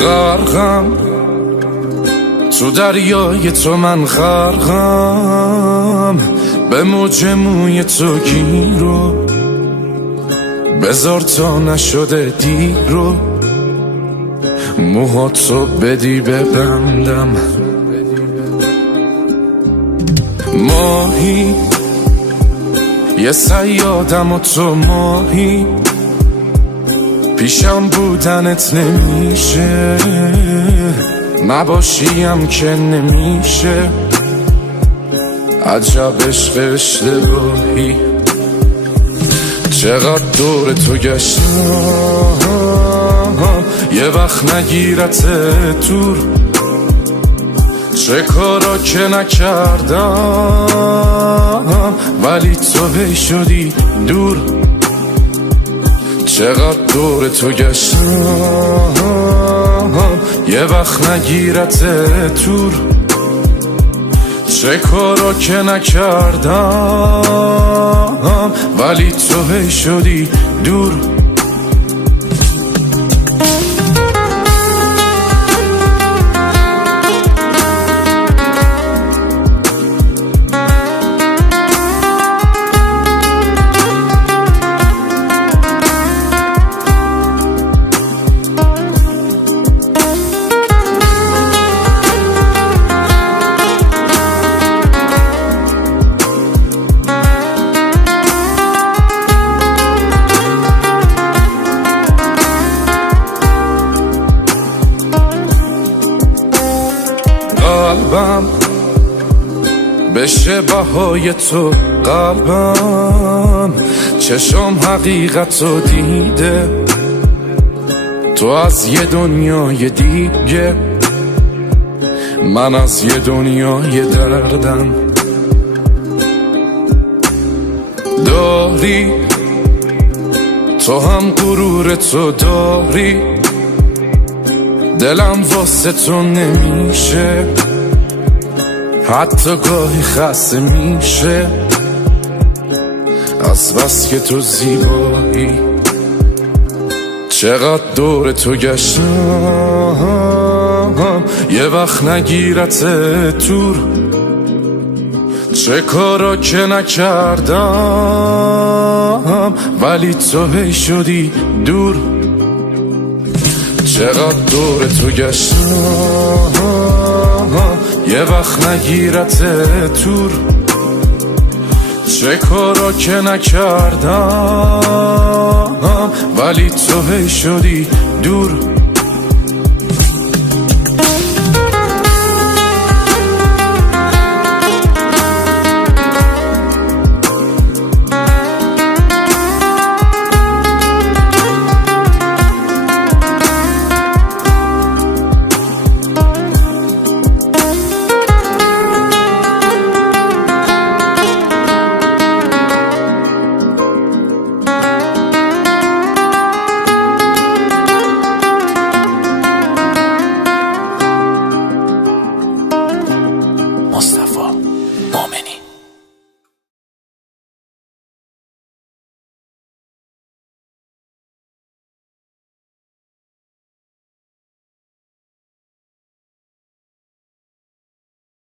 غرقم تو دریای تو، من غرقم به موج موی تو گیرو، بذار تا نشده دیرو، موهاتو بدی ببندم. ماهی یه صیادم و تو ماهی، پیشم بودنت نمیشه، نباشیم که نمیشه. عجب عشق اشتباهی، چقدر دور تو گشتم یه وقت نگیرت دور، چه کارا که نکردم ولی تو هی شدی دور. چقدر دور تو گشتم یه وقت نگیرت دور، چه کارا که نکردم ولی تو هی شدی دور. قلبم بشه بهای تو، قلبم چشم حقیقتو دیده، تو از یه دنیای دیگه، من از یه دنیای دردم. داری تو هم غرور تو داری، دلم واسه تو نمیشه، حتی گاهی خسته میشه از بس که تو زیبایی. چقدر دور تو گشتم یه وقت نگیرت دور، چه کارا که نکردم ولی تو هی شدی دور. چقدر دور تو گشتم یه وقت نگیرت دور، چه کارا که نکردم ولی تو هی شدی دور.